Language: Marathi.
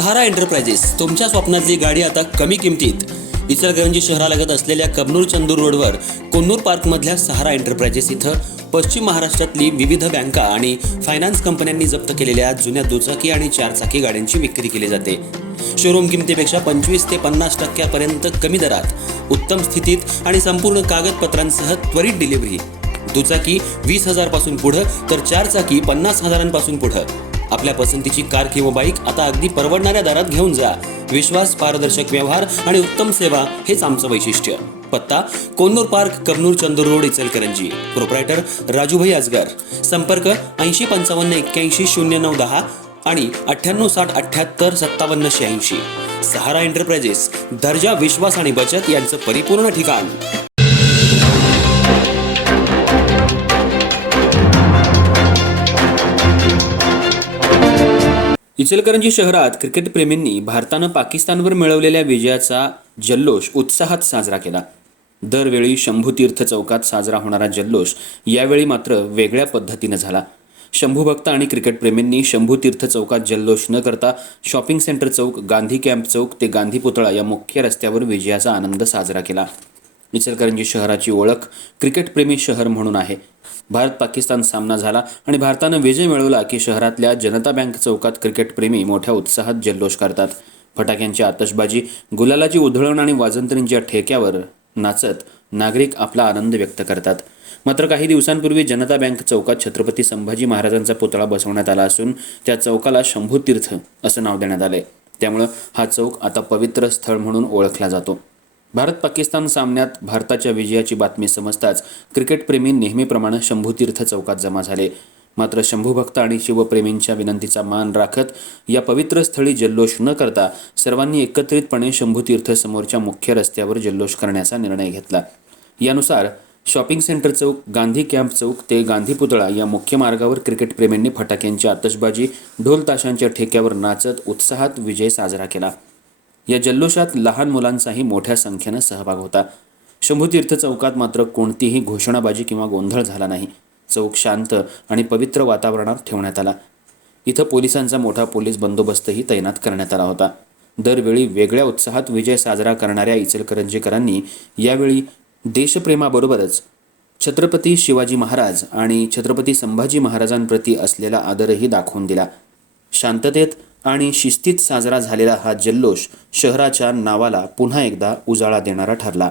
सहारा एंटरप्राइजेस तुमच्या स्वप्नातली गाडी आता कमी किमतीत. इचलकरंजी शहरालगत असलेल्या कबनूर चंदूर रोडवर कोन्नूर पार्कमधल्या सहारा एंटरप्राइजेस इथं पश्चिम महाराष्ट्रातली विविध बँका आणि फायनान्स कंपन्यांनी जप्त केलेल्या जुन्या दुचाकी आणि चारचाकी गाड्यांची विक्री केली जाते. शोरूम किमतीपेक्षा 25 ते 50% कमी दरात, उत्तम स्थितीत आणि संपूर्ण कागदपत्रांसह त्वरित डिलिव्हरी. दुचाकी 20,000 पासून पुढे तर चारचाकी 50,000 पुढे. आपल्या पसंतीची कार किंवा बाईक आता अगदी परवडणाऱ्या दरात घेऊन जा. विश्वास, पारदर्शक व्यवहार आणि उत्तम सेवा हेच आमचं वैशिष्ट्य. पत्ता Konnur park, Kabnur Chandur road, Ichalkaranji. Proprietor Rajubhai Ajgar. संपर्क 8055810910 आणि 9860785786. सहारा एंटरप्राइजेस, दर्जा, विश्वास आणि बचत यांचं परिपूर्ण ठिकाण. इचलकरंजी शहरात क्रिकेटप्रेमींनी भारतानं पाकिस्तानवर मिळवलेल्या विजयाचा जल्लोष उत्साहात साजरा केला. दरवेळी शंभूतीर्थ चौकात साजरा होणारा जल्लोष यावेळी मात्र वेगळ्या पद्धतीनं झाला. शंभूभक्त आणि क्रिकेटप्रेमींनी शंभूतीर्थ चौकात जल्लोष न करता शॉपिंग सेंटर चौक, गांधी कॅम्प चौक ते गांधी पुतळा या मुख्य रस्त्यावर विजयाचा आनंद साजरा केला. इचलकरंजी शहराची ओळख क्रिकेटप्रेमी शहर म्हणून आहे. भारत पाकिस्तान सामना झाला आणि भारतानं विजय मिळवला की शहरातल्या जनता बँक चौकात क्रिकेटप्रेमी मोठ्या उत्साहात जल्लोष करतात. फटाक्यांची आतषबाजी, गुलालाची उधळण आणि वाजंत्रींच्या ठेक्यावर नाचत नागरिक आपला आनंद व्यक्त करतात. मात्र काही दिवसांपूर्वी जनता बँक चौकात छत्रपती संभाजी महाराजांचा पुतळा बसवण्यात आला असून त्या चौकाला शंभूतीर्थ असं नाव देण्यात आलंय. त्यामुळं हा चौक आता पवित्र स्थळ म्हणून ओळखला जातो. भारत पाकिस्तान सामन्यात भारताच्या विजयाची बातमी समजताच क्रिकेटप्रेमी नेहमीप्रमाणे शंभूतीर्थ चौकात जमा झाले. मात्र शंभूभक्त आणि शिवप्रेमींच्या विनंतीचा मान राखत या पवित्र स्थळी जल्लोष न करता सर्वांनी एकत्रितपणे शंभूतीर्थ समोरच्या मुख्य रस्त्यावर जल्लोष करण्याचा निर्णय घेतला. यानुसार शॉपिंग सेंटर चौक, गांधी कॅम्प चौक ते गांधी पुतळा या मुख्य मार्गावर क्रिकेटप्रेमींनी फटाक्यांची आतषबाजी, ढोल ताशांच्या ठेक्यावर नाचत उत्साहात विजय साजरा केला. या जल्लोषात लहान मुलांचाही मोठ्या संख्येनं सहभाग होता. शंभूतीर्थ चौकात मात्र कोणतीही घोषणाबाजी किंवा गोंधळ झाला नाही. चौक शांत आणि पवित्र वातावरणात ठेवण्यात आला. इथं पोलिसांचा मोठा पोलीस बंदोबस्तही तैनात करण्यात आला होता. दरवेळी वेगळ्या उत्साहात विजय साजरा करणाऱ्या इचलकरंजीकरांनी यावेळी देशप्रेमाबरोबरच छत्रपती शिवाजी महाराज आणि छत्रपती संभाजी महाराजांप्रती असलेला आदरही दाखवून दिला. शांततेत आणि शिस्तीत साजरा झालेला हा जल्लोष शहराच्या नावाला पुन्हा एकदा उजाळा देणारा ठरला.